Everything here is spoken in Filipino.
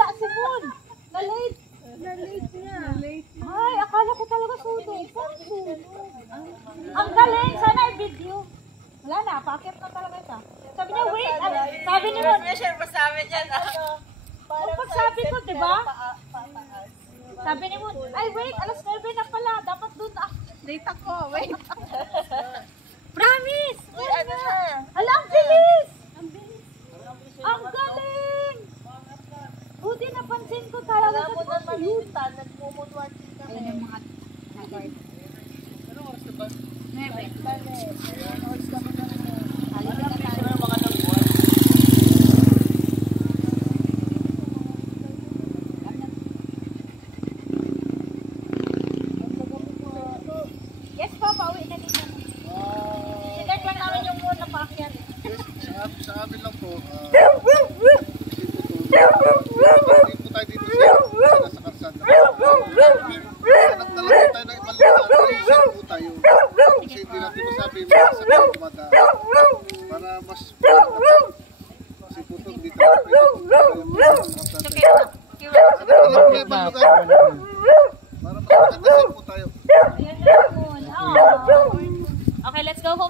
wala si Moon. Na-late. Na-late niya. Ay, akala ko talaga sunog. Sunog. Ang galing. Sana i-video. Wala na, paakit na talaga siya. Sabi niya, wait. Sabi ni Moon. Share pa sa amin yan. Kung pagsabi ko, di ba? Sabi ni Moon, ay wait, alas 9 na pala. Dapat doon na. Late ako. Wait. Promise! Uy, ano na? Hala, ang bilis! Ang galing! Buti napansin ko talaga Alam mo naman yung nagmumutwansin kami. Ayun yung mga nag-guard. Anong oras na ba? 9. Oras kami na rin. Halika na tayo. Ano mga nagbuwan? Yes po, pauwi na dito. Sinag lang namin yung muna paakyat. Sa amin lang po. Hindi po tayo dito sa karsada. Nagdala po tayo ng ibang lugar. Ayusin po tayo. Kasi hindi natin masabi sa mga dumadaan. Para mas kasi po ito dito. Para mas maganda po tayo. Ayan na yung moon. Oh. Okay, let's go home.